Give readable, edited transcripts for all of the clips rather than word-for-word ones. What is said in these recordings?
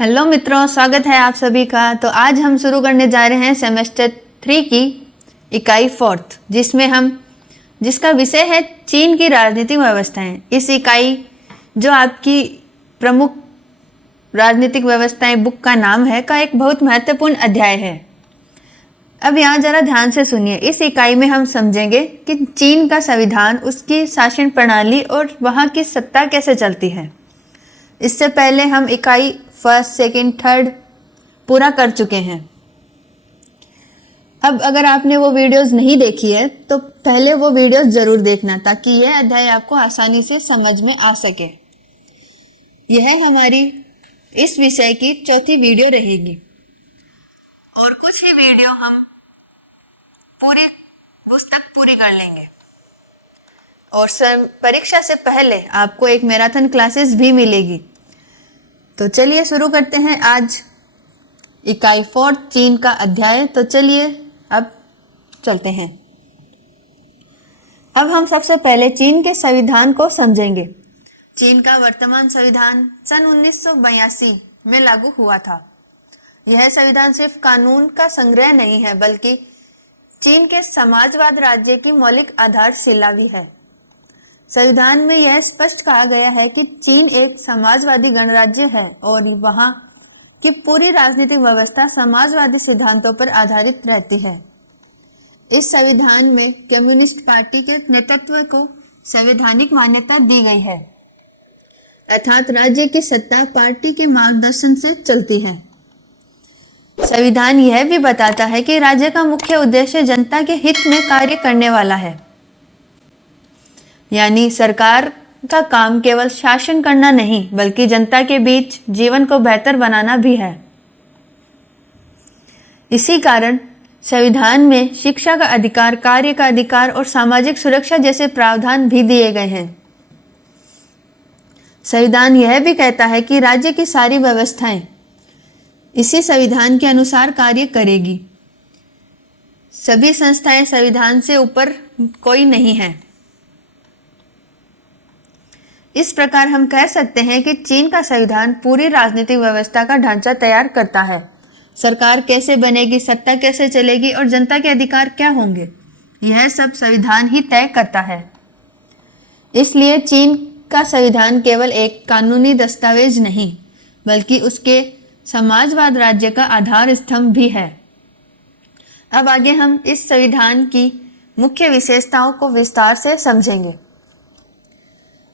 Hello मित्रों, स्वागत है आप सभी का। तो आज हम शुरू करने जा रहे हैं सेमेस्टर 3 की इकाई 4th, जिसका विषय है चीन की राजनीतिक व्यवस्थाएं। इस इकाई जो आपकी प्रमुख राजनीतिक व्यवस्थाएं बुक का नाम है का एक बहुत महत्वपूर्ण अध्याय है। अब यहाँ जरा ध्यान से सुनिए। इस इकाई में हम समझेंगे कि चीन का संविधान, उसकी शासन प्रणाली और वहाँ की सत्ता कैसे चलती है। इससे पहले हम इकाई 1st, 2nd, 3rd पूरा कर चुके हैं। अब अगर आपने वो वीडियोस नहीं देखी है तो पहले वो वीडियोस जरूर देखना, ताकि यह अध्याय आपको आसानी से समझ में आ सके। यह हमारी इस विषय की चौथी वीडियो रहेगी और कुछ ही वीडियो हम पूरी पुस्तक पूरी कर लेंगे। और परीक्षा से पहले आपको एक मैराथन क्लासेस भी मिलेगी। तो चलिए शुरू करते हैं आज इकाई 4 चीन का अध्याय। तो चलिए अब चलते हैं। अब हम सबसे पहले चीन के संविधान को समझेंगे। चीन का वर्तमान संविधान सन 1982 में लागू हुआ था। यह संविधान सिर्फ कानून का संग्रह नहीं है, बल्कि चीन के समाजवाद राज्य की मौलिक आधारशिला भी है। संविधान में यह स्पष्ट कहा गया है कि चीन एक समाजवादी गणराज्य है और वहां की पूरी राजनीतिक व्यवस्था समाजवादी सिद्धांतों पर आधारित रहती है। इस संविधान में कम्युनिस्ट पार्टी के नेतृत्व को संवैधानिक मान्यता दी गई है, अर्थात राज्य की सत्ता पार्टी के मार्गदर्शन से चलती है। संविधान यह भी बताता है कि राज्य का मुख्य उद्देश्य जनता के हित में कार्य करने वाला है, यानी सरकार का काम केवल शासन करना नहीं, बल्कि जनता के बीच जीवन को बेहतर बनाना भी है। इसी कारण संविधान में शिक्षा का अधिकार, कार्य का अधिकार और सामाजिक सुरक्षा जैसे प्रावधान भी दिए गए हैं। संविधान यह भी कहता है कि राज्य की सारी व्यवस्थाएं इसी संविधान के अनुसार कार्य करेगी। सभी संस्थाएं संविधान से ऊपर कोई नहीं है। इस प्रकार हम कह सकते हैं कि चीन का संविधान पूरी राजनीतिक व्यवस्था का ढांचा तैयार करता है। सरकार कैसे बनेगी, सत्ता कैसे चलेगी और जनता के अधिकार क्या होंगे, यह सब संविधान ही तय करता है। इसलिए चीन का संविधान केवल एक कानूनी दस्तावेज नहीं, बल्कि उसके समाजवाद राज्य का आधार स्तंभ भी है। अब आगे हम इस संविधान की मुख्य विशेषताओं को विस्तार से समझेंगे।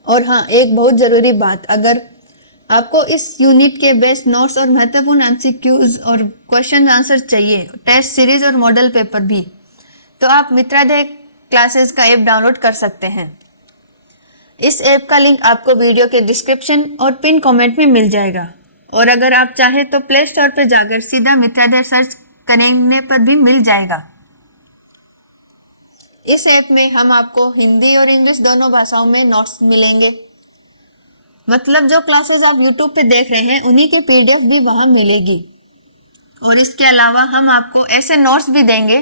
और हाँ, एक बहुत जरूरी बात, अगर आपको इस यूनिट के बेस्ट नोट्स और महत्वपूर्ण एमसीक्यूज और क्वेश्चन आंसर चाहिए, टेस्ट सीरीज और मॉडल पेपर भी, तो आप मित्रादय क्लासेस का ऐप डाउनलोड कर सकते हैं। इस ऐप का लिंक आपको वीडियो के डिस्क्रिप्शन और पिन कमेंट में मिल जाएगा। और अगर आप चाहे तो प्ले स्टोर पर जाकर सीधा मित्रादय सर्च करने पर भी मिल जाएगा। इस ऐप में हम आपको हिंदी और इंग्लिश दोनों भाषाओं में नोट्स मिलेंगे। मतलब जो क्लासेस आप YouTube पे देख रहे हैं, उन्हीं की PDF भी वहां मिलेगी। और इसके अलावा हम आपको ऐसे नोट्स भी देंगे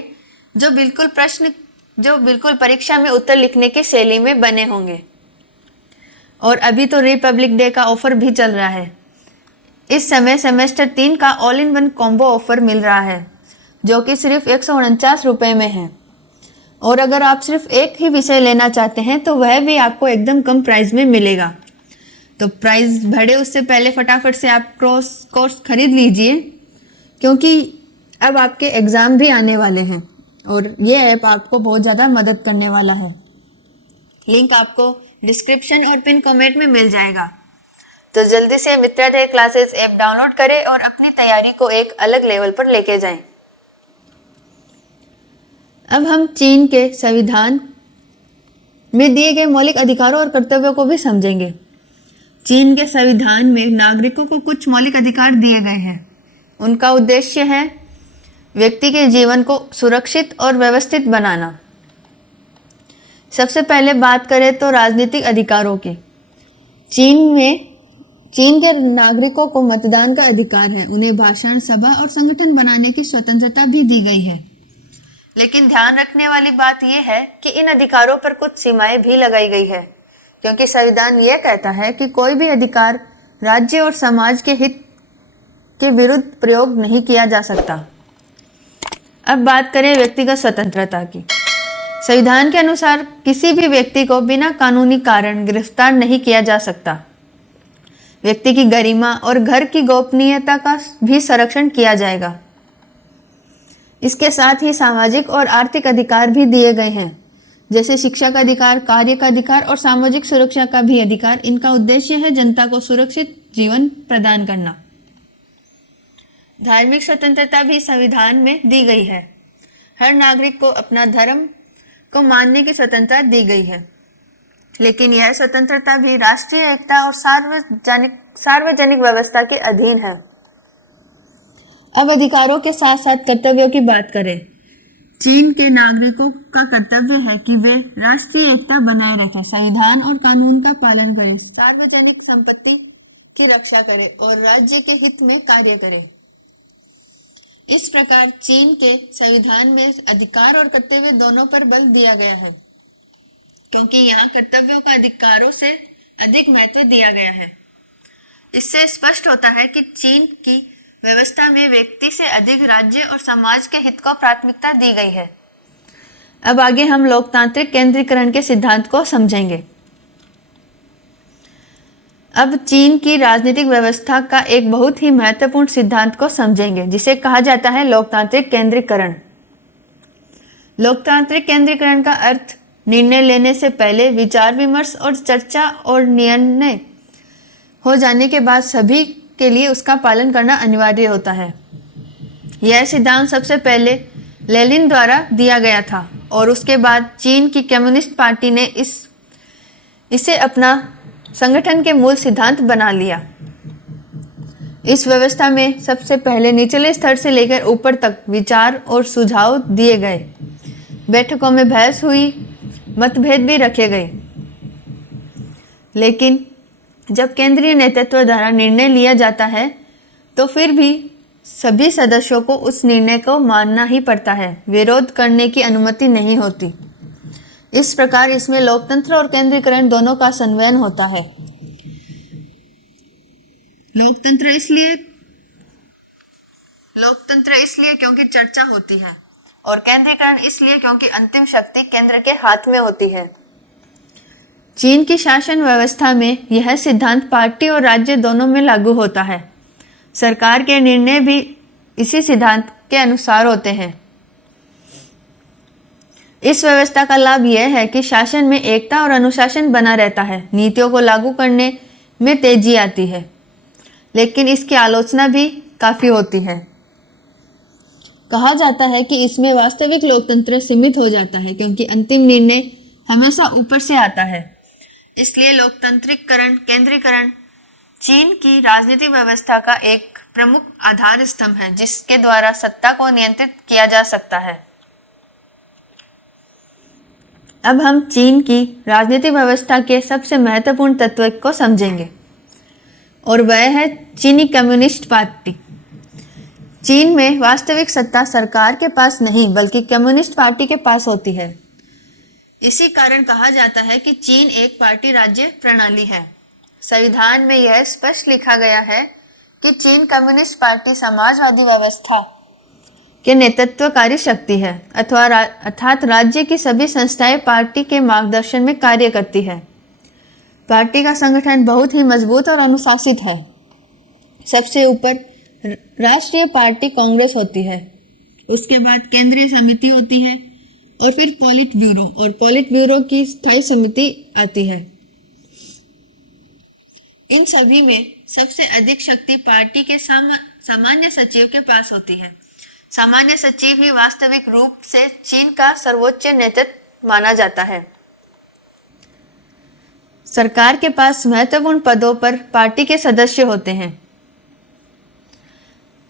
जो बिल्कुल परीक्षा में उत्तर लिखने की शैली में बने होंगे। और अभी तो रिपब्लिक डे का ऑफर भी चल रहा है। इस समय सेमेस्टर 3 का all in one combo offer मिल रहा है, जो कि सिर्फ 149 रुपए में है। और अगर आप सिर्फ एक ही विषय लेना चाहते हैं तो वह भी आपको एकदम कम प्राइस में मिलेगा। तो प्राइस बढ़े उससे पहले फटाफट से आप कोर्स खरीद लीजिए, क्योंकि अब आपके एग्ज़ाम भी आने वाले हैं और ये ऐप आपको बहुत ज़्यादा मदद करने वाला है। लिंक आपको डिस्क्रिप्शन और पिन कमेंट में मिल जाएगा। तो जल्दी से मित्रादय क्लासेस ऐप डाउनलोड करें और अपनी तैयारी को एक अलग लेवल पर लेके जाएं। अब हम चीन के संविधान में दिए गए मौलिक अधिकारों और कर्तव्यों को भी समझेंगे। चीन के संविधान में नागरिकों को कुछ मौलिक अधिकार दिए गए हैं। उनका उद्देश्य है व्यक्ति के जीवन को सुरक्षित और व्यवस्थित बनाना। सबसे पहले बात करें तो राजनीतिक अधिकारों की। चीन के नागरिकों को मतदान का अधिकार है। उन्हें भाषण, सभा और संगठन बनाने की स्वतंत्रता भी दी गई है। लेकिन ध्यान रखने वाली बात यह है कि इन अधिकारों पर कुछ सीमाएं भी लगाई गई है, क्योंकि संविधान यह कहता है कि कोई भी अधिकार राज्य और समाज के हित के विरुद्ध प्रयोग नहीं किया जा सकता। अब बात करें व्यक्तिगत स्वतंत्रता की। संविधान के अनुसार किसी भी व्यक्ति को बिना कानूनी कारण गिरफ्तार नहीं किया जा सकता। व्यक्ति की गरिमा और घर की गोपनीयता का भी संरक्षण किया जाएगा। इसके साथ ही सामाजिक और आर्थिक अधिकार भी दिए गए हैं, जैसे शिक्षा का अधिकार, कार्य का अधिकार और सामाजिक सुरक्षा का भी अधिकार। इनका उद्देश्य है जनता को सुरक्षित जीवन प्रदान करना। धार्मिक स्वतंत्रता भी संविधान में दी गई है। हर नागरिक को अपना धर्म को मानने की स्वतंत्रता दी गई है, लेकिन यह स्वतंत्रता भी राष्ट्रीय एकता और सार्वजनिक व्यवस्था के अधीन है। अब अधिकारों के साथ साथ कर्तव्यों की बात करें। चीन के नागरिकों का कर्तव्य है कि वे राष्ट्रीय एकता बनाए रखें, संविधान और कानून का पालन करें, सार्वजनिक संपत्ति की रक्षा करें और राज्य के हित में कार्य करें। इस प्रकार चीन के संविधान में अधिकार और कर्तव्य दोनों पर बल दिया गया है, क्योंकि यहाँ कर्तव्यों का अधिकारों से अधिक महत्व दिया गया है। इससे स्पष्ट होता है कि चीन की व्यवस्था में व्यक्ति से अधिक राज्य और समाज के हित को प्राथमिकता दी गई है। अब आगे हम लोकतांत्रिक केंद्रीकरण के सिद्धांत को समझेंगे। अब चीन की राजनीतिक व्यवस्था का एक बहुत ही महत्वपूर्ण सिद्धांत को समझेंगे, जिसे कहा जाता है लोकतांत्रिक केंद्रीकरण। लोकतांत्रिक केंद्रीकरण का अर्थ निर्णय लेने से पहले विचार विमर्श और चर्चा और निर्णय हो जाने के बाद सभी के लिए उसका पालन करना अनिवार्य होता है। यह सिद्धांत सबसे पहले लेनिन द्वारा दिया गया था और उसके बाद चीन की कम्युनिस्ट पार्टी ने इसे अपना संगठन के मूल सिद्धांत बना लिया। इस व्यवस्था में सबसे पहले निचले स्तर से लेकर ऊपर तक विचार और सुझाव दिए गए। बैठकों में बहस हुई, मतभेद भी रखे गए, लेकिन जब केंद्रीय नेतृत्व द्वारा निर्णय लिया जाता है तो फिर भी सभी सदस्यों को उस निर्णय को मानना ही पड़ता है, विरोध करने की अनुमति नहीं होती। इस प्रकार इसमें लोकतंत्र और केंद्रीकरण दोनों का संवहन होता है। लोकतंत्र इसलिए क्योंकि चर्चा होती है और केंद्रीकरण इसलिए क्योंकि अंतिम शक्ति केंद्र के हाथ में होती है। चीन की शासन व्यवस्था में यह सिद्धांत पार्टी और राज्य दोनों में लागू होता है। सरकार के निर्णय भी इसी सिद्धांत के अनुसार होते हैं। इस व्यवस्था का लाभ यह है कि शासन में एकता और अनुशासन बना रहता है, नीतियों को लागू करने में तेजी आती है, लेकिन इसकी आलोचना भी काफी होती है। कहा जाता है कि इसमें वास्तविक लोकतंत्र सीमित हो जाता है, क्योंकि अंतिम निर्णय हमेशा ऊपर से आता है। इसलिए लोकतांत्रिकरण केंद्रीकरण चीन की राजनीतिक व्यवस्था का एक प्रमुख आधार स्तंभ है, जिसके द्वारा सत्ता को नियंत्रित किया जा सकता है। अब हम चीन की राजनीतिक व्यवस्था के सबसे महत्वपूर्ण तत्व को समझेंगे, और वह है चीनी कम्युनिस्ट पार्टी। चीन में वास्तविक सत्ता सरकार के पास नहीं, बल्कि कम्युनिस्ट पार्टी के पास होती है। इसी कारण कहा जाता है कि चीन एक पार्टी राज्य प्रणाली है। संविधान में यह स्पष्ट लिखा गया है कि चीन कम्युनिस्ट पार्टी समाजवादी व्यवस्था के नेतृत्वकारी शक्ति है, अर्थात राज्य की सभी संस्थाएं पार्टी के मार्गदर्शन में कार्य करती है। पार्टी का संगठन बहुत ही मजबूत और अनुशासित है। सबसे ऊपर राष्ट्रीय पार्टी कांग्रेस होती है, उसके बाद केंद्रीय समिति होती है और फिर पॉलिट ब्यूरो, और पॉलिट ब्यूरो की स्थायी समिति आती है। इन सभी में सबसे अधिक शक्ति पार्टी के सामान्य सचिव के पास होती है। सामान्य सचिव ही वास्तविक रूप से चीन का सर्वोच्च नेतृत्व माना जाता है। सरकार के पास महत्वपूर्ण पदों पर पार्टी के सदस्य होते हैं।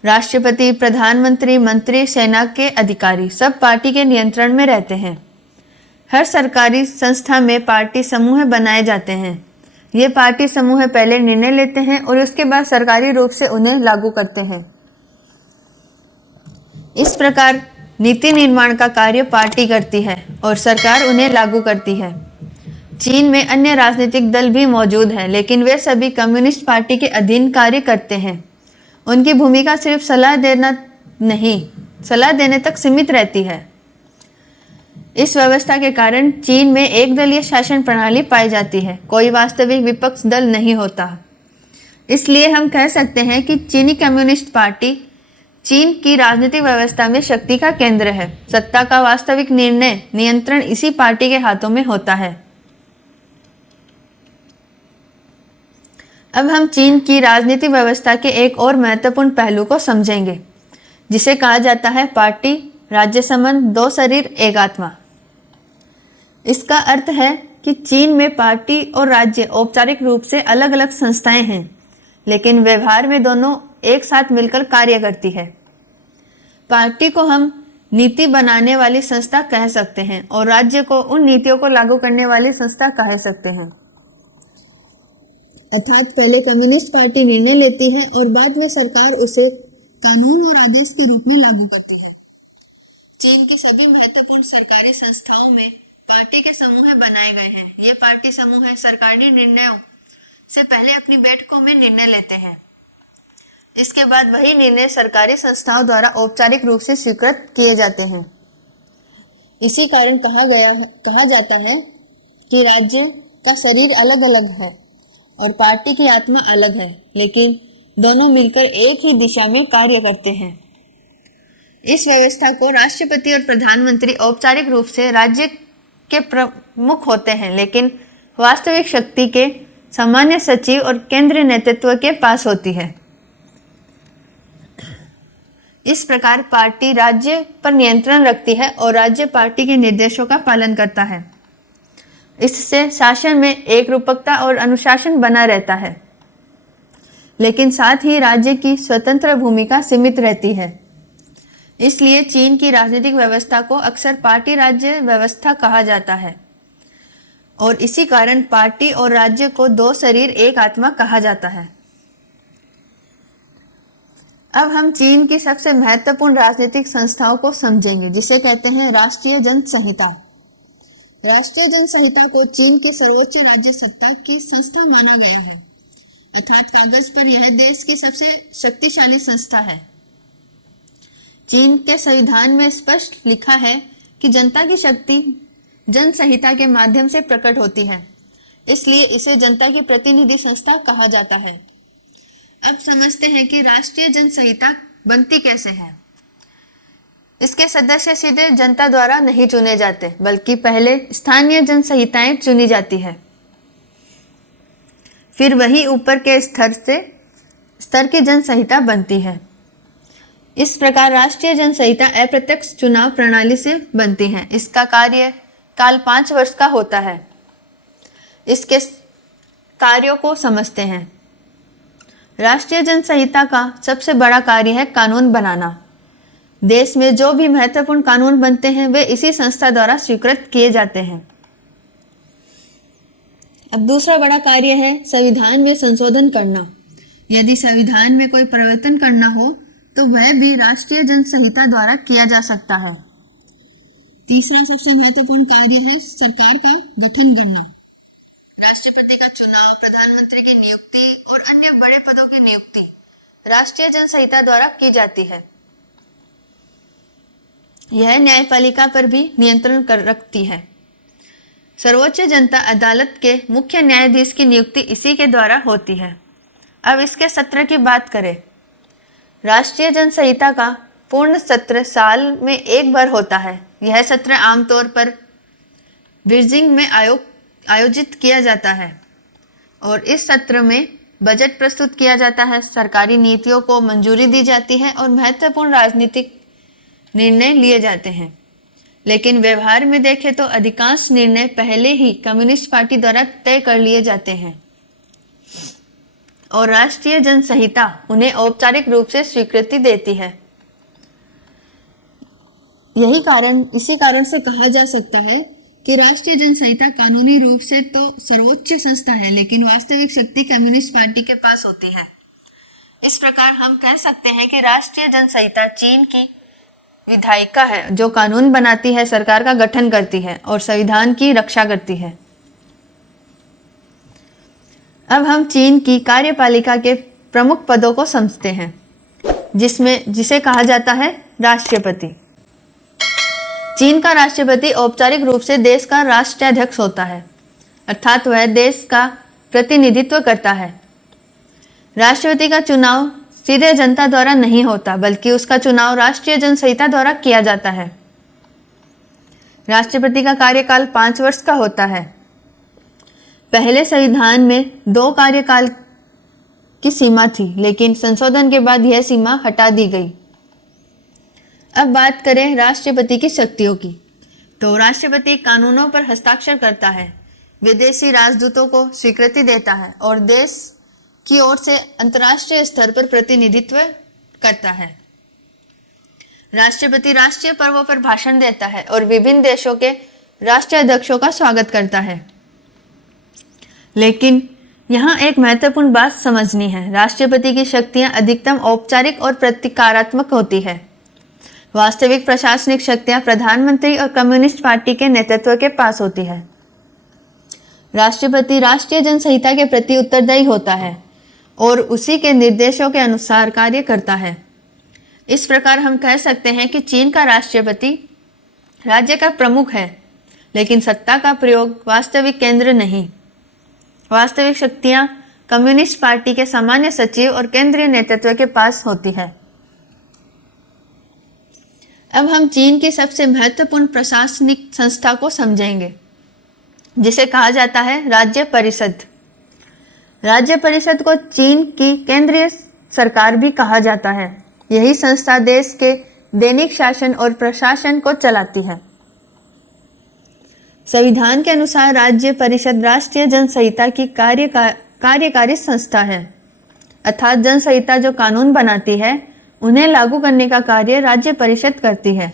राष्ट्रपति, प्रधानमंत्री, मंत्री, सेना के अधिकारी सब पार्टी के नियंत्रण में रहते हैं। हर सरकारी संस्था में पार्टी समूह बनाए जाते हैं। ये पार्टी समूह पहले निर्णय लेते हैं और उसके बाद सरकारी रूप से उन्हें लागू करते हैं। इस प्रकार नीति निर्माण का कार्य पार्टी करती है और सरकार उन्हें लागू करती है। चीन में अन्य राजनीतिक दल भी मौजूद हैं, लेकिन वे सभी कम्युनिस्ट पार्टी के अधीन कार्य करते हैं उनकी भूमिका सिर्फ सलाह देना नहीं, सलाह देने तक सीमित रहती है। इस व्यवस्था के कारण चीन में एक दलीय शासन प्रणाली पाई जाती है, कोई वास्तविक विपक्ष दल नहीं होता। इसलिए हम कह सकते हैं कि चीनी कम्युनिस्ट पार्टी चीन की राजनीतिक व्यवस्था में शक्ति का केंद्र है। सत्ता का वास्तविक निर्णय नियंत्रण इसी पार्टी के हाथों में होता है। अब हम चीन की राजनीतिक व्यवस्था के एक और महत्वपूर्ण पहलू को समझेंगे, जिसे कहा जाता है पार्टी राज्य संबंध, दो शरीर एक आत्मा। इसका अर्थ है कि चीन में पार्टी और राज्य औपचारिक रूप से अलग अलग संस्थाएं हैं, लेकिन व्यवहार में दोनों एक साथ मिलकर कार्य करती है। पार्टी को हम नीति बनाने वाली संस्था कह सकते हैं और राज्य को उन नीतियों को लागू करने वाली संस्था कह सकते हैं। अर्थात पहले कम्युनिस्ट पार्टी निर्णय लेती है और बाद में सरकार उसे कानून और आदेश के रूप में लागू करती है। चीन की सभी महत्वपूर्ण सरकारी संस्थाओं में पार्टी के समूह बनाए गए हैं। ये पार्टी समूह सरकारी निर्णयों से पहले अपनी बैठकों में निर्णय लेते हैं। इसके बाद वही निर्णय सरकारी संस्थाओं द्वारा औपचारिक रूप से स्वीकृत किए जाते हैं। इसी कारण कहा जाता है कि राज्य का शरीर अलग अलग है और पार्टी की आत्मा अलग है, लेकिन दोनों मिलकर एक ही दिशा में कार्य करते हैं। इस व्यवस्था को राष्ट्रपति और प्रधानमंत्री औपचारिक रूप से राज्य के प्रमुख होते हैं, लेकिन वास्तविक शक्ति के सामान्य सचिव और केंद्रीय नेतृत्व के पास होती है। इस प्रकार पार्टी राज्य पर नियंत्रण रखती है और राज्य पार्टी के निर्देशों का पालन करता है। इससे शासन में एकरूपता और अनुशासन बना रहता है, लेकिन साथ ही राज्य की स्वतंत्र भूमिका सीमित रहती है। इसलिए चीन की राजनीतिक व्यवस्था को अक्सर पार्टी राज्य व्यवस्था कहा जाता है और इसी कारण पार्टी और राज्य को दो शरीर एक आत्मा कहा जाता है। अब हम चीन की सबसे महत्वपूर्ण राजनीतिक संस्थाओं को समझेंगे, जिसे कहते हैं राष्ट्रीय जन संहिता। राष्ट्रीय जन संहिता को चीन की सर्वोच्च राज्य सत्ता की संस्था माना गया है, अर्थात कागज पर यह देश की सबसे शक्तिशाली संस्था है। चीन के संविधान में स्पष्ट लिखा है कि जनता की शक्ति जन संहिता के माध्यम से प्रकट होती है, इसलिए इसे जनता की प्रतिनिधि संस्था कहा जाता है। अब समझते हैं कि राष्ट्रीय जन संहिता बनती कैसे है। इसके सदस्य सीधे जनता द्वारा नहीं चुने जाते, बल्कि पहले स्थानीय जन संहिताएं चुनी जाती है, फिर वही ऊपर के स्तर की जन संहिता बनती है। इस प्रकार राष्ट्रीय जन संहिता अप्रत्यक्ष चुनाव प्रणाली से बनती है। इसका कार्यकाल 5 वर्ष का होता है। इसके कार्यों को समझते हैं। राष्ट्रीय जन संहिता का सबसे बड़ा कार्य है कानून बनाना। देश में जो भी महत्वपूर्ण कानून बनते हैं वे इसी संस्था द्वारा स्वीकृत किए जाते हैं। अब दूसरा बड़ा कार्य है संविधान में संशोधन करना। यदि संविधान में कोई परिवर्तन करना हो तो वह भी राष्ट्रीय जन संहिता द्वारा किया जा सकता है। तीसरा सबसे महत्वपूर्ण कार्य है सरकार का गठन करना। राष्ट्रपति का चुनाव, प्रधानमंत्री की नियुक्ति और अन्य बड़े पदों की नियुक्ति राष्ट्रीय जन संहिता द्वारा की जाती है। यह न्यायपालिका पर भी नियंत्रण कर रखती है। सर्वोच्च जनता अदालत के मुख्य न्यायाधीश की नियुक्ति इसी के द्वारा होती है। अब इसके सत्र की बात करें। राष्ट्रीय जन संहिता का पूर्ण सत्र साल में एक बार होता है। यह सत्र आमतौर पर बीजिंग में आयोजित किया जाता है और इस सत्र में बजट प्रस्तुत किया जाता है, सरकारी नीतियों को मंजूरी दी जाती है और महत्वपूर्ण राजनीतिक निर्णय लिए जाते हैं। लेकिन व्यवहार में देखें तो अधिकांश निर्णय पहले ही कम्युनिस्ट पार्टी द्वारा तय कर लिए जाते हैं और राष्ट्रीय जन संहिता उन्हें औपचारिक रूप से स्वीकृति देती है। इसी कारण से कहा जा सकता है कि राष्ट्रीय जन संहिता कानूनी रूप से तो सर्वोच्च संस्था है, लेकिन वास्तविक शक्ति कम्युनिस्ट पार्टी के पास होती है। इस प्रकार हम कह सकते हैं कि राष्ट्रीय जन संहिता चीन की विधायिका है, जो कानून बनाती है, सरकार का गठन करती है और संविधान की रक्षा करती है। अब हम चीन की कार्यपालिका के प्रमुख पदों को समझते हैं। जिसे कहा जाता है राष्ट्रपति। चीन का राष्ट्रपति औपचारिक रूप से देश का राष्ट्राध्यक्ष होता है, अर्थात वह देश का प्रतिनिधित्व करता है। राष्ट्रपति का चुनाव सीधे जनता द्वारा नहीं होता, बल्कि उसका चुनाव राष्ट्रीय जनसंहिता द्वारा किया जाता है। राष्ट्रपति का कार्यकाल 5 वर्ष का होता है। पहले संविधान में 2 कार्यकाल की सीमा थी, लेकिन संशोधन के बाद यह सीमा हटा दी गई। अब बात करें राष्ट्रपति की शक्तियों की, तो राष्ट्रपति कानूनों पर हस्ताक्षर करता है, विदेशी राजदूतों को स्वीकृति देता है और देश की ओर से अंतर्राष्ट्रीय स्तर पर प्रतिनिधित्व करता है। राष्ट्रपति राष्ट्रीय पर्वों पर भाषण देता है और विभिन्न देशों के राष्ट्राध्यक्षों का स्वागत करता है। लेकिन यहाँ एक महत्वपूर्ण बात समझनी है, राष्ट्रपति की शक्तियाँ अधिकतम औपचारिक और प्रतिकारात्मक होती है। वास्तविक प्रशासनिक शक्तियाँ प्रधानमंत्री और कम्युनिस्ट पार्टी के नेतृत्व के पास होती है। राष्ट्रपति राष्ट्रीय जनसंहिता के प्रति उत्तरदायी होता है और उसी के निर्देशों के अनुसार कार्य करता है। इस प्रकार हम कह सकते हैं कि चीन का राष्ट्रपति राज्य का प्रमुख है, लेकिन सत्ता का प्रयोग वास्तविक केंद्र नहीं। वास्तविक शक्तियां कम्युनिस्ट पार्टी के सामान्य सचिव और केंद्रीय नेतृत्व के पास होती है। अब हम चीन की सबसे महत्वपूर्ण प्रशासनिक संस्था को समझेंगे, जिसे कहा जाता है राज्य परिषद। राज्य परिषद को चीन की केंद्रीय सरकार भी कहा जाता है। यही संस्था देश के दैनिक शासन और प्रशासन को चलाती है। संविधान के अनुसार राज्य परिषद राष्ट्रीय जनसंहिता की कार्यकारी संस्था है, अर्थात जनसंहिता जो कानून बनाती है उन्हें लागू करने का कार्य राज्य परिषद करती है।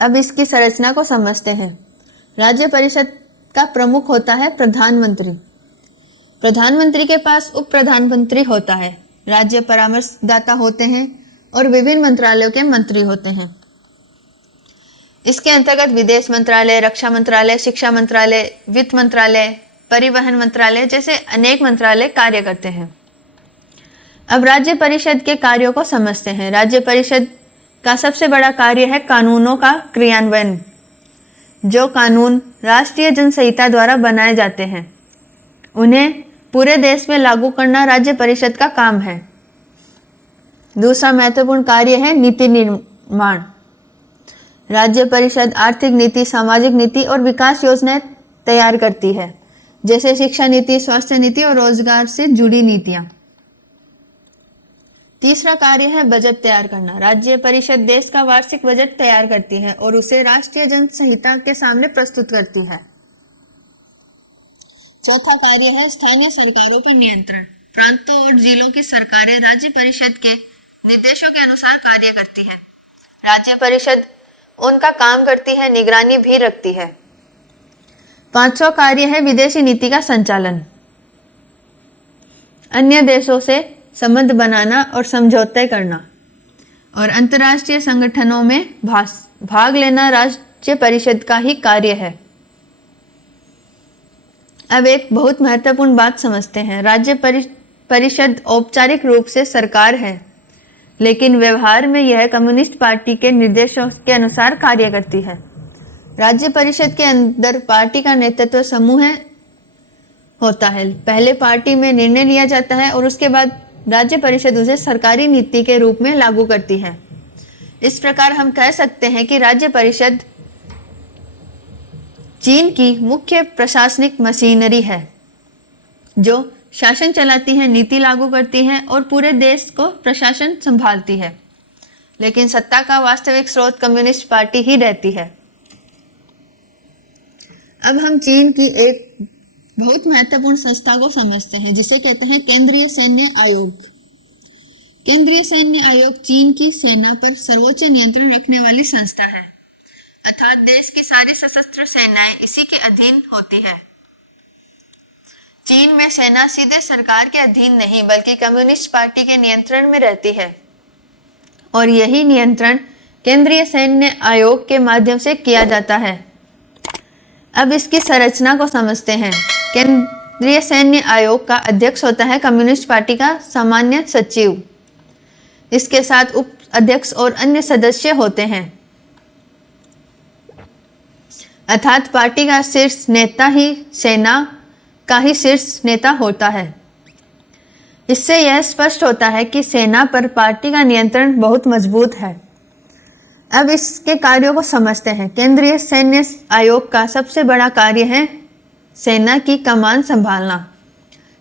अब इसकी संरचना को समझते हैं। राज्य परिषद का प्रमुख होता है प्रधानमंत्री। प्रधानमंत्री के पास उप प्रधानमंत्री होता है, राज्य परामर्शदाता होते हैं और विभिन्न मंत्रालयों के मंत्री होते हैं। इसके अंतर्गत विदेश मंत्रालय, रक्षा मंत्रालय, शिक्षा मंत्रालय, वित्त मंत्रालय, परिवहन मंत्रालय जैसे अनेक मंत्रालय कार्य करते हैं। अब राज्य परिषद के कार्यों को समझते हैं। राज्य परिषद का सबसे बड़ा कार्य है कानूनों का क्रियान्वयन। जो कानून राष्ट्रीय जनसंहिता द्वारा बनाए जाते हैं उन्हें पूरे देश में लागू करना राज्य परिषद का काम है। दूसरा महत्वपूर्ण कार्य है नीति निर्माण। राज्य परिषद आर्थिक नीति, सामाजिक नीति और विकास योजनाएं तैयार करती है, जैसे शिक्षा नीति, स्वास्थ्य नीति और रोजगार से जुड़ी नीतियां। तीसरा कार्य है बजट तैयार करना। राज्य परिषद देश का वार्षिक बजट तैयार करती है और उसे राष्ट्रीय जनसंहिता के सामने प्रस्तुत करती है। चौथा कार्य है स्थानीय सरकारों पर नियंत्रण। प्रांतों और जिलों की सरकारें राज्य परिषद के निर्देशों के अनुसार कार्य करती है। राज्य परिषद उनका काम करती है, निगरानी भी रखती है। पांचवा कार्य है विदेशी नीति का संचालन। अन्य देशों से संबंध बनाना और समझौते करना और अंतर्राष्ट्रीय संगठनों में भाग लेना राज्य परिषद का ही कार्य है। अब एक बहुत महत्वपूर्ण बात समझते हैं। राज्य परिषद औपचारिक रूप से सरकार है, लेकिन व्यवहार में यह कम्युनिस्ट पार्टी के निर्देशों के अनुसार कार्य करती है। राज्य परिषद के अंदर पार्टी का नेतृत्व समूह होता है। पहले पार्टी में निर्णय लिया जाता है और उसके बाद राज्य परिषद उसे सरकारी नीति के रूप में लागू करती है। इस प्रकार हम कह सकते हैं कि राज्य परिषद चीन की मुख्य प्रशासनिक मशीनरी है, जो शासन चलाती है, नीति लागू करती है और पूरे देश को प्रशासन संभालती है। लेकिन सत्ता का वास्तविक स्रोत कम्युनिस्ट पार्टी ही रहती है। अब हम चीन की एक बहुत महत्वपूर्ण संस्था को समझते हैं, जिसे कहते हैं केंद्रीय सैन्य आयोग। केंद्रीय सैन्य आयोग चीन की सेना पर सर्वोच्च नियंत्रण रखने वाली संस्था है, अर्थात देश की सारी सशस्त्र सेनाएं इसी के अधीन होती है। चीन में सेना सीधे सरकार के अधीन नहीं, बल्कि कम्युनिस्ट पार्टी के नियंत्रण में रहती है और यही नियंत्रण केंद्रीय सैन्य आयोग के माध्यम से किया जाता है। अब इसकी संरचना को समझते हैं। केंद्रीय सैन्य आयोग का अध्यक्ष होता है कम्युनिस्ट पार्टी का सामान्य सचिव। इसके साथ उप अध्यक्ष और अन्य सदस्य होते हैं, अर्थात पार्टी का शीर्ष नेता ही सेना का ही शीर्ष नेता होता है। इससे यह स्पष्ट होता है कि सेना पर पार्टी का नियंत्रण बहुत मजबूत है। अब इसके कार्यों को समझते हैं। केंद्रीय सैन्य आयोग का सबसे बड़ा कार्य है सेना की कमान संभालना।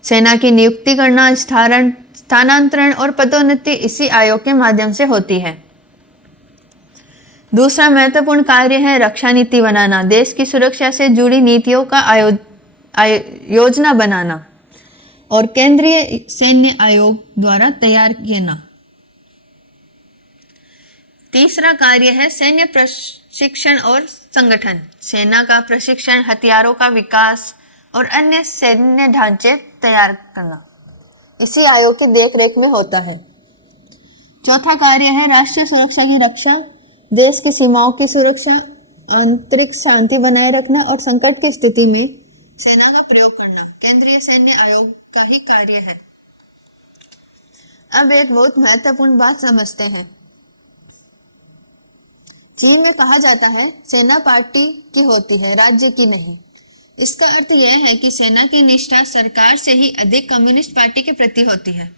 सेना की नियुक्ति करना, स्थानांतरण और पदोन्नति इसी आयोग के माध्यम से होती है। दूसरा महत्वपूर्ण कार्य है रक्षा नीति बनाना, देश की सुरक्षा से जुड़ी नीतियों का योजना बनाना और केंद्रीय सैन्य आयोग द्वारा तैयार करना। तीसरा कार्य है सैन्य प्रशिक्षण और संगठन, सेना का प्रशिक्षण, हथियारों का विकास और अन्य सैन्य ढांचे तैयार करना इसी आयोग की देखरेख में होता है। चौथा कार्य है राष्ट्रीय सुरक्षा की रक्षा, देश की सीमाओं की सुरक्षा, आंतरिक शांति बनाए रखना और संकट की स्थिति में सेना का प्रयोग करना केंद्रीय सैन्य आयोग का ही कार्य है। अब एक बहुत महत्वपूर्ण बात समझते हैं। चीन में कहा जाता है सेना पार्टी की होती है, राज्य की नहीं। इसका अर्थ यह है कि सेना की निष्ठा सरकार से ही अधिक कम्युनिस्ट पार्टी के प्रति होती है।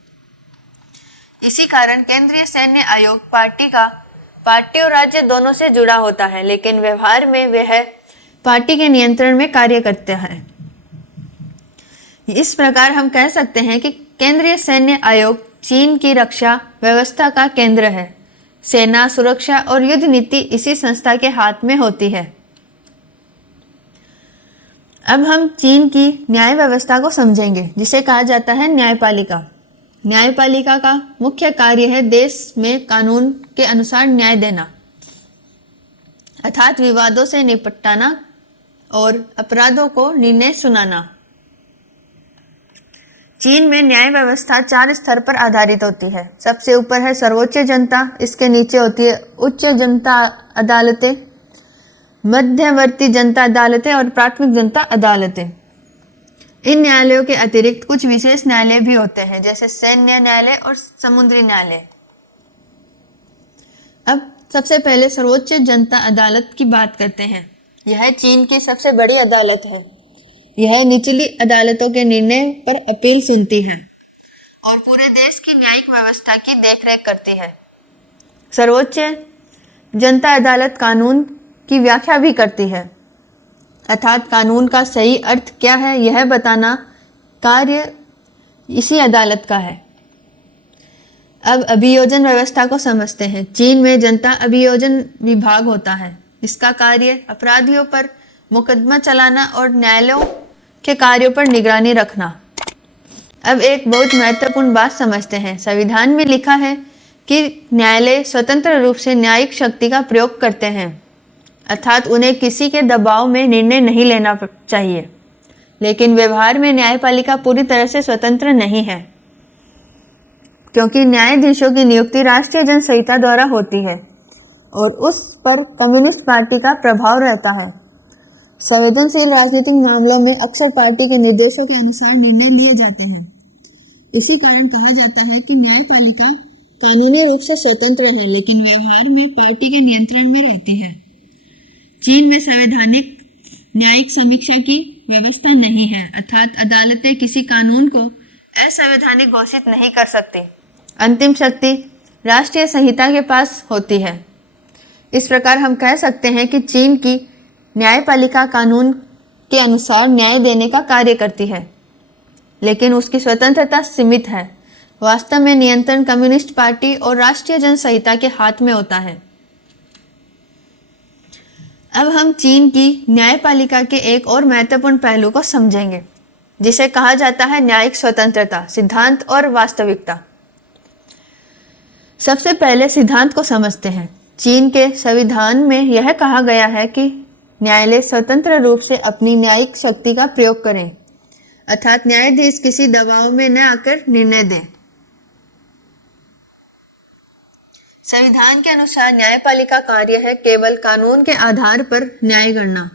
इसी कारण केंद्रीय सैन्य आयोग पार्टी और राज्य दोनों से जुड़ा होता है, लेकिन व्यवहार में वह पार्टी के नियंत्रण में कार्य करता है। इस प्रकार हम कह सकते हैं कि केंद्रीय सैन्य आयोग चीन की रक्षा व्यवस्था का केंद्र है। सेना, सुरक्षा और युद्ध नीति इसी संस्था के हाथ में होती है। अब हम चीन की न्याय व्यवस्था को समझेंगे, जिसे कहा जाता है न्यायपालिका। न्यायपालिका का मुख्य कार्य है देश में कानून के अनुसार न्याय देना, अर्थात विवादों से निपटाना और अपराधों को निर्णय सुनाना। चीन में न्याय व्यवस्था 4 स्तर पर आधारित होती है। सबसे ऊपर है सर्वोच्च जनता, इसके नीचे होती है उच्च जनता अदालतें, मध्यवर्ती जनता अदालतें और प्राथमिक जनता अदालतें। इन न्यायालयों के अतिरिक्त कुछ विशेष न्यायालय भी होते हैं, जैसे सैन्य न्यायालय और समुद्री न्यायालय। अब सबसे पहले सर्वोच्च जनता अदालत की बात करते हैं। यह चीन की सबसे बड़ी अदालत है। यह निचली अदालतों के निर्णय पर अपील सुनती है और पूरे देश की न्यायिक व्यवस्था की देखरेख करती है। सर्वोच्च जनता अदालत कानून की व्याख्या भी करती है, अर्थात कानून का सही अर्थ क्या है यह बताना कार्य इसी अदालत का है। अब अभियोजन व्यवस्था को समझते हैं। चीन में जनता अभियोजन विभाग होता है। इसका कार्य अपराधियों पर मुकदमा चलाना और न्यायालयों के कार्यों पर निगरानी रखना। अब एक बहुत महत्वपूर्ण बात समझते हैं। संविधान में लिखा है कि न्यायालय स्वतंत्र रूप से न्यायिक शक्ति का प्रयोग करते हैं, अर्थात उन्हें किसी के दबाव में निर्णय नहीं लेना चाहिए। लेकिन व्यवहार में न्यायपालिका पूरी तरह से स्वतंत्र नहीं है, क्योंकि न्यायाधीशों की नियुक्ति राष्ट्रीय जनसंहिता द्वारा होती है और उस पर कम्युनिस्ट पार्टी का प्रभाव रहता है। संवेदनशील राजनीतिक मामलों में अक्सर पार्टी के निर्देशों के अनुसार निर्णय लिए जाते हैं। इसी कारण कहा जाता है कि न्यायपालिका कानूनी रूप से स्वतंत्र है, लेकिन व्यवहार में पार्टी के नियंत्रण में रहती है। चीन में संवैधानिक न्यायिक समीक्षा की व्यवस्था नहीं है, अर्थात अदालतें किसी कानून को असंवैधानिक घोषित नहीं कर सकती। अंतिम शक्ति राष्ट्रीय संहिता के पास होती है। इस प्रकार हम कह सकते हैं कि चीन की न्यायपालिका कानून के अनुसार न्याय देने का कार्य करती है, लेकिन उसकी स्वतंत्रता सीमित है। वास्तव में नियंत्रण कम्युनिस्ट पार्टी और राष्ट्रीय जनसंहिता के हाथ में होता है। अब हम चीन की न्यायपालिका के एक और महत्वपूर्ण पहलू को समझेंगे, जिसे कहा जाता है न्यायिक स्वतंत्रता, सिद्धांत और वास्तविकता। सबसे पहले सिद्धांत को समझते हैं। चीन के संविधान में यह कहा गया है कि न्यायालय स्वतंत्र रूप से अपनी न्यायिक शक्ति का प्रयोग करें, अर्थात न्यायाधीश किसी दबाव में न आकर निर्णय दें। संविधान के अनुसार न्यायपालिका कार्य है केवल कानून के आधार पर न्याय करना।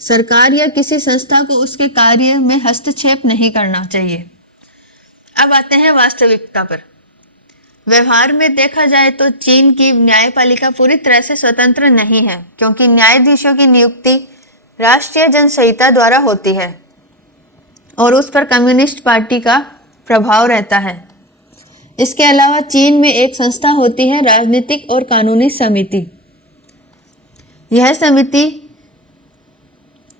सरकार या किसी संस्था को उसके कार्य में हस्तक्षेप नहीं करना चाहिए। अब आते हैं वास्तविकता पर। व्यवहार में देखा जाए तो चीन की न्यायपालिका पूरी तरह से स्वतंत्र नहीं है, क्योंकि न्यायाधीशों की नियुक्ति राष्ट्रीय जनसंहिता द्वारा होती है और उस पर कम्युनिस्ट पार्टी का प्रभाव रहता है। इसके अलावा चीन में एक संस्था होती है, राजनीतिक और कानूनी समिति। यह समिति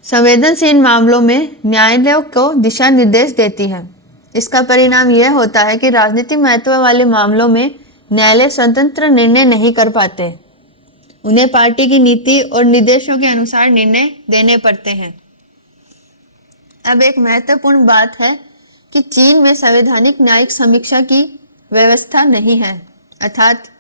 संवेदनशील मामलों में न्यायालयों को दिशा निर्देश देती है। इसका परिणाम यह होता है कि राजनीतिक महत्व वाले मामलों में न्यायालय स्वतंत्र निर्णय नहीं कर पाते। उन्हें पार्टी की नीति और निर्देशों के अनुसार निर्णय देने पड़ते हैं। अब एक महत्वपूर्ण बात है कि चीन में संवैधानिक न्यायिक समीक्षा की व्यवस्था नहीं है, अर्थात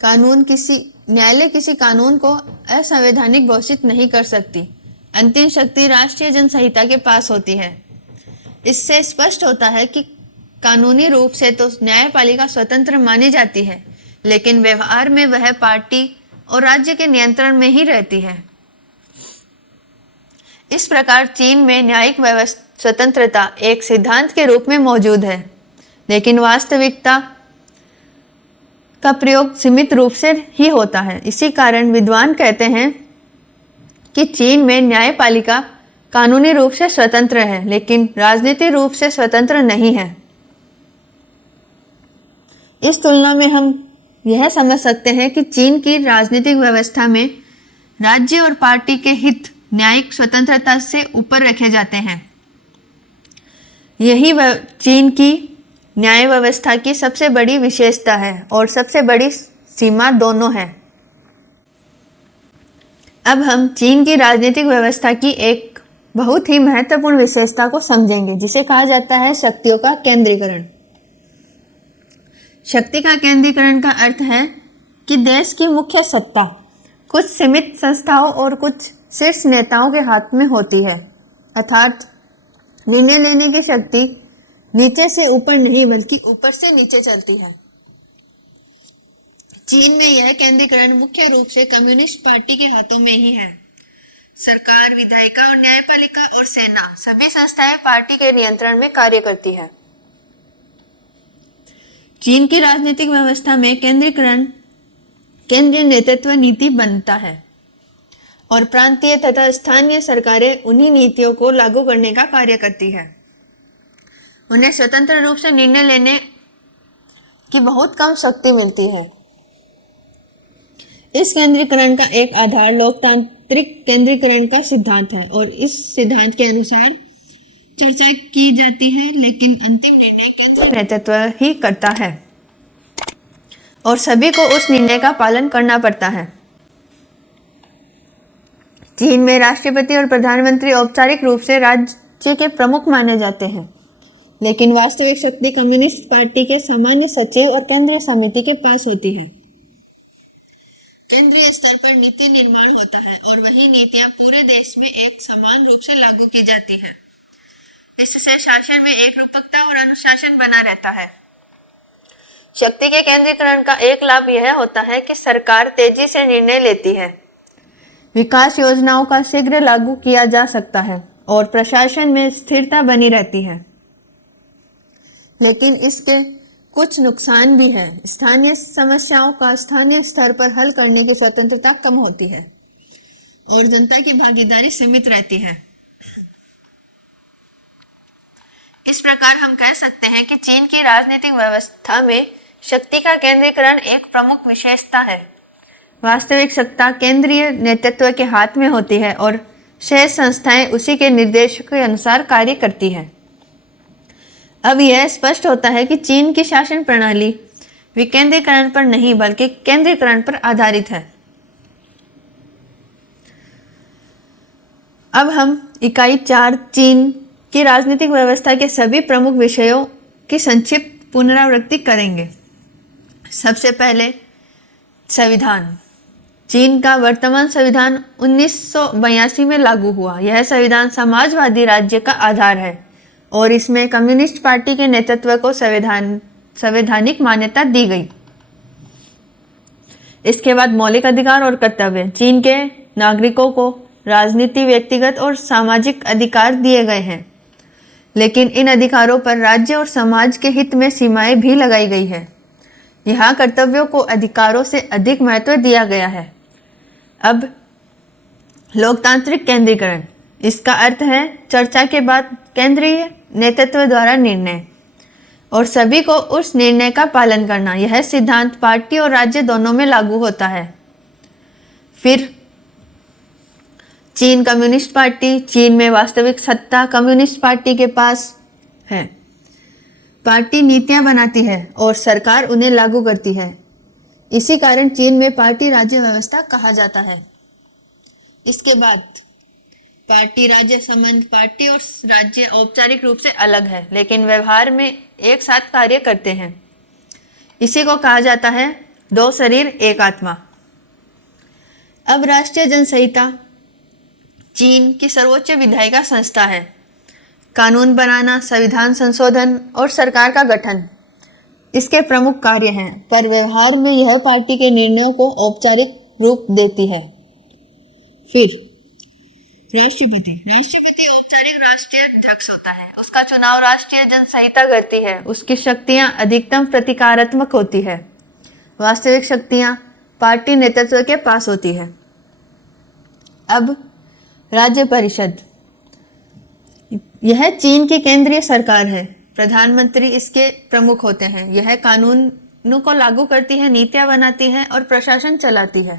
न्यायालय किसी कानून को असंवैधानिक घोषित नहीं कर सकती। अंतिम शक्ति राष्ट्रीय जनसंहिता के पास होती है। इससे स्पष्ट होता है कि कानूनी रूप से तो न्यायपालिका स्वतंत्र मानी जाती है, लेकिन व्यवहार में वह पार्टी और राज्य के नियंत्रण में ही रहती है। इस प्रकार चीन में न्यायिक स्वतंत्रता एक सिद्धांत के रूप में मौजूद है, लेकिन वास्तविकता का प्रयोग सीमित रूप से ही होता है। इसी कारण विद्वान कहते हैं कि चीन में न्यायपालिका कानूनी रूप से स्वतंत्र है, लेकिन राजनीतिक रूप से स्वतंत्र नहीं है। इस तुलना में हम यह समझ सकते हैं कि चीन की राजनीतिक व्यवस्था में राज्य और पार्टी के हित न्यायिक स्वतंत्रता से ऊपर रखे जाते हैं। यही चीन की न्याय व्यवस्था की सबसे बड़ी विशेषता है और सबसे बड़ी सीमा दोनों है। अब हम चीन की राजनीतिक व्यवस्था की एक बहुत ही महत्वपूर्ण विशेषता को समझेंगे, जिसे कहा जाता है शक्तियों का केंद्रीकरण। शक्ति का केंद्रीकरण का अर्थ है कि देश की मुख्य सत्ता कुछ सीमित संस्थाओं और कुछ शीर्ष नेताओं के हाथ में होती है, अर्थात निर्णय लेने की शक्ति नीचे से ऊपर नहीं बल्कि ऊपर से नीचे चलती है। चीन में यह केंद्रीकरण मुख्य रूप से कम्युनिस्ट पार्टी के हाथों में ही है। सरकार, विधायिका और न्यायपालिका और सेना सभी संस्थाएं पार्टी के नियंत्रण में कार्य करती है। चीन की राजनीतिक व्यवस्था में केंद्रीकरण केंद्रीय नेतृत्व नीति बनता है और प्रांतीय तथा स्थानीय सरकारें उन्हीं नीतियों को लागू करने का कार्य करती है। उन्हें स्वतंत्र रूप से निर्णय लेने की बहुत कम शक्ति मिलती है। इस केंद्रीकरण का एक आधार लोकतांत्रिक केंद्रीकरण का सिद्धांत है और इस सिद्धांत के अनुसार चर्चा की जाती है, लेकिन अंतिम निर्णय केंद्रीय नेतृत्व ही करता है और सभी को उस निर्णय का पालन करना पड़ता है। चीन में राष्ट्रपति और प्रधानमंत्री औपचारिक रूप से राज्य के प्रमुख माने जाते हैं, लेकिन वास्तविक शक्ति कम्युनिस्ट पार्टी के सामान्य सचिव और केंद्रीय समिति के पास होती है। केंद्रीय स्तर पर नीति निर्माण होता है और वही नीतियां पूरे देश में एक समान रूप से लागू की जाती है। इससे शासन में एक रूपकता और अनुशासन बना रहता है। शक्ति के केंद्रीकरण का एक लाभ यह होता है कि सरकार तेजी से निर्णय लेती है, विकास योजनाओं का शीघ्र लागू किया जा सकता है और प्रशासन में स्थिरता बनी रहती है। लेकिन इसके कुछ नुकसान भी हैं। स्थानीय समस्याओं का स्थानीय स्तर पर हल करने की स्वतंत्रता कम होती है और जनता की भागीदारी सीमित रहती है। इस प्रकार हम कह सकते हैं कि चीन की राजनीतिक व्यवस्था में शक्ति का केंद्रीकरण एक प्रमुख विशेषता है। वास्तविक सत्ता केंद्रीय नेतृत्व के हाथ में होती है और शेष संस्थाएं उसी के निर्देशों के अनुसार कार्य करती हैं। अब यह स्पष्ट होता है कि चीन की शासन प्रणाली विकेंद्रीकरण पर नहीं बल्कि केंद्रीकरण पर आधारित है। अब हम इकाई 4 चीन की राजनीतिक व्यवस्था के सभी प्रमुख विषयों की संक्षिप्त पुनरावृत्ति करेंगे। सबसे पहले संविधान। चीन का वर्तमान संविधान 1982 में लागू हुआ। यह संविधान समाजवादी राज्य का आधार है और इसमें कम्युनिस्ट पार्टी के नेतृत्व को संवैधानिक मान्यता दी गई। इसके बाद मौलिक अधिकार और कर्तव्य। चीन के नागरिकों को राजनीति, व्यक्तिगत और सामाजिक अधिकार दिए गए हैं, लेकिन इन अधिकारों पर राज्य और समाज के हित में सीमाएं भी लगाई गई है। यहाँ कर्तव्यों को अधिकारों से अधिक महत्व दिया गया है। अब लोकतांत्रिक केंद्रीकरण, इसका अर्थ है चर्चा के बाद केंद्रीय नेतृत्व द्वारा निर्णय और सभी को उस निर्णय का पालन करना। यह सिद्धांत पार्टी और राज्य दोनों में लागू होता है। फिर चीन कम्युनिस्ट पार्टी, चीन में वास्तविक सत्ता कम्युनिस्ट पार्टी के पास है। पार्टी नीतियां बनाती है और सरकार उन्हें लागू करती है। इसी कारण चीन में पार्टी राज्य व्यवस्था कहा जाता है। इसके बाद पार्टी राज्य संबंध, पार्टी और राज्य औपचारिक रूप से अलग है लेकिन व्यवहार में एक साथ कार्य करते हैं। इसी को कहा जाता है दो शरीर एक आत्मा। अब राष्ट्रीय जनसंहिता चीन की सर्वोच्च विधायिका संस्था है। कानून बनाना, संविधान संशोधन और सरकार का गठन इसके प्रमुख कार्य हैं, पर व्यवहार में यह पार्टी के निर्णयों को औपचारिक रूप देती है। फिर राष्ट्रपति औपचारिक राष्ट्रीय अध्यक्ष होता है। उसका चुनाव राष्ट्रीय जनसंहिता करती है। उसकी शक्तियां अधिकतम प्रतिकारात्मक होती है। वास्तविक शक्तियां पार्टी नेतृत्व के पास होती है। अब राज्य परिषद, यह चीन की केंद्रीय सरकार है। प्रधानमंत्री इसके प्रमुख होते हैं। यह कानूनों को लागू करती है, नीतियां बनाती है और प्रशासन चलाती है,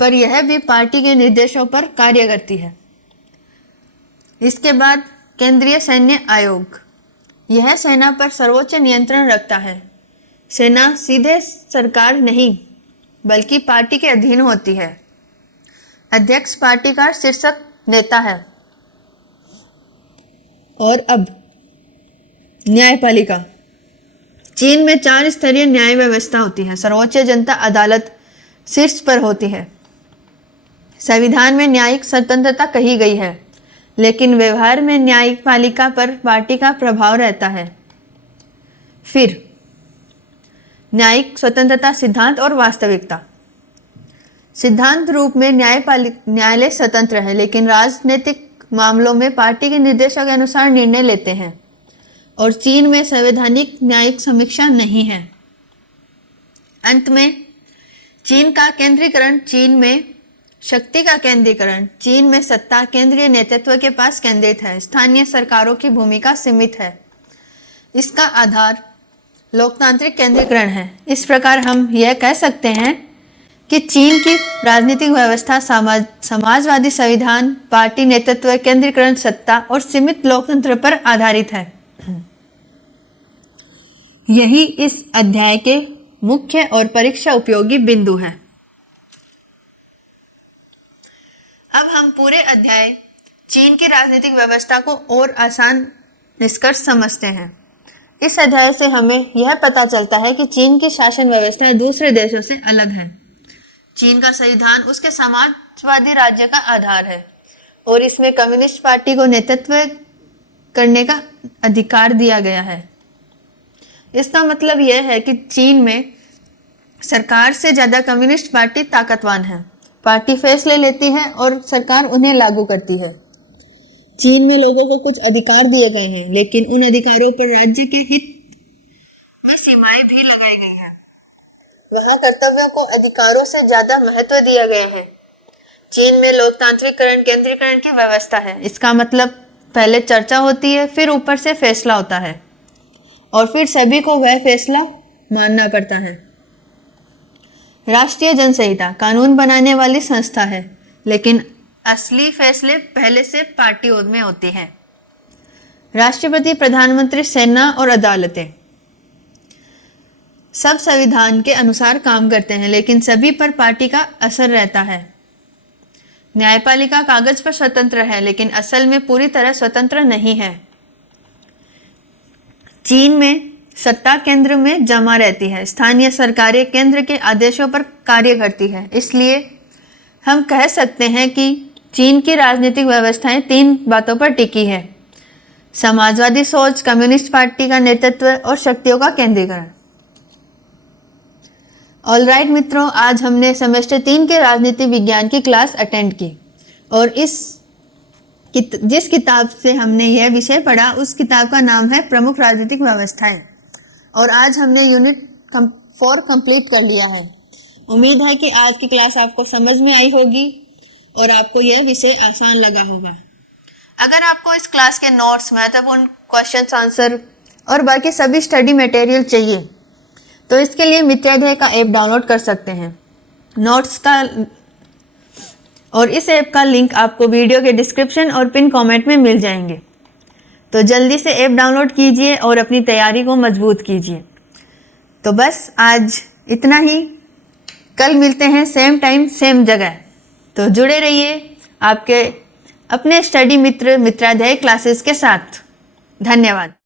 पर यह भी पार्टी के निर्देशों पर कार्य करती है। इसके बाद केंद्रीय सैन्य आयोग, यह सेना पर सर्वोच्च नियंत्रण रखता है। सेना सीधे सरकार नहीं बल्कि पार्टी के अधीन होती है। अध्यक्ष पार्टी का शीर्षक नेता है। और अब न्यायपालिका, चीन में 4 स्तरीय न्याय व्यवस्था होती है। सर्वोच्च जनता अदालत शीर्ष पर होती है। संविधान में न्यायिक स्वतंत्रता कही गई है लेकिन व्यवहार में न्यायपालिका पर पार्टी का प्रभाव रहता है। फिर न्यायिक स्वतंत्रता सिद्धांत और वास्तविकता, सिद्धांत रूप में न्यायालय स्वतंत्र है लेकिन राजनीतिक मामलों में पार्टी के निर्देशों के अनुसार निर्णय लेते हैं और चीन में संवैधानिक न्यायिक समीक्षा नहीं है। अंत में चीन का केंद्रीकरण, चीन में शक्ति का केंद्रीकरण, चीन में सत्ता केंद्रीय नेतृत्व के पास केंद्रित है। स्थानीय सरकारों की भूमिका सीमित है। इसका आधार लोकतांत्रिक केंद्रीकरण है। इस प्रकार हम यह कह सकते हैं कि चीन की राजनीतिक व्यवस्था समाजवादी संविधान, पार्टी नेतृत्व, केंद्रीकरण, सत्ता और सीमित लोकतंत्र पर आधारित है। यही इस अध्याय के मुख्य और परीक्षा उपयोगी बिंदु हैं। अब हम पूरे अध्याय चीन की राजनीतिक व्यवस्था को और आसान निष्कर्ष समझते हैं। इस अध्याय से हमें यह पता चलता है कि चीन की शासन व्यवस्था दूसरे देशों से अलग है। चीन का संविधान उसके समाजवादी राज्य का आधार है और इसमें कम्युनिस्ट पार्टी को नेतृत्व करने का अधिकार दिया गया है। इसका मतलब यह है कि चीन में सरकार से ज्यादा कम्युनिस्ट पार्टी ताकतवान है। पार्टी फैसले लेती है और सरकार उन्हें लागू करती है। चीन में लोगों को कुछ अधिकार दिए गए हैं लेकिन उन अधिकारों पर राज्य के हित में सीमाएं भी लगाई गई हैं। वहाँ कर्तव्यों को अधिकारों से ज्यादा महत्व दिया गया है। चीन में लोकतांत्रिकरण, केंद्रीकरण की व्यवस्था है। इसका मतलब पहले चर्चा होती है, फिर ऊपर से फैसला होता है और फिर सभी को वह फैसला मानना पड़ता है। राष्ट्रीय जनसंहिता कानून बनाने वाली संस्था है लेकिन असली फैसले पहले से पार्टियों में होते हैं। राष्ट्रपति, प्रधानमंत्री, सेना और अदालतें सब संविधान के अनुसार काम करते हैं लेकिन सभी पर पार्टी का असर रहता है। न्यायपालिका कागज पर स्वतंत्र है लेकिन असल में पूरी तरह स्वतंत्र नहीं है। चीन में सत्ता केंद्र में जमा रहती है। स्थानीय सरकारें केंद्र के आदेशों पर कार्य करती है। इसलिए हम कह सकते हैं कि चीन की राजनीतिक व्यवस्थाएं 3 बातों पर टिकी है: समाजवादी सोच, कम्युनिस्ट पार्टी का नेतृत्व और शक्तियों का केंद्रीकरण। ऑलराइट मित्रों, आज हमने सेमेस्टर 3 के राजनीति विज्ञान की क्लास अटेंड की और जिस किताब से हमने यह विषय पढ़ा उस किताब का नाम है प्रमुख राजनीतिक व्यवस्थाएं। और आज हमने यूनिट 4 कंप्लीट कर लिया है। उम्मीद है कि आज की क्लास आपको समझ में आई होगी और आपको यह विषय आसान लगा होगा। अगर आपको इस क्लास के नोट्स, महत्वपूर्ण क्वेश्चन आंसर और बाकी सभी स्टडी मटेरियल चाहिए तो इसके लिए मित्राध्याय का ऐप डाउनलोड कर सकते हैं। नोट्स का और इस ऐप का लिंक आपको वीडियो के डिस्क्रिप्शन और पिन कमेंट में मिल जाएंगे। तो जल्दी से ऐप डाउनलोड कीजिए और अपनी तैयारी को मजबूत कीजिए। तो बस आज इतना ही। कल मिलते हैं सेम टाइम सेम जगह। तो जुड़े रहिए आपके अपने स्टडी मित्र मित्राध्याय क्लासेस के साथ। धन्यवाद।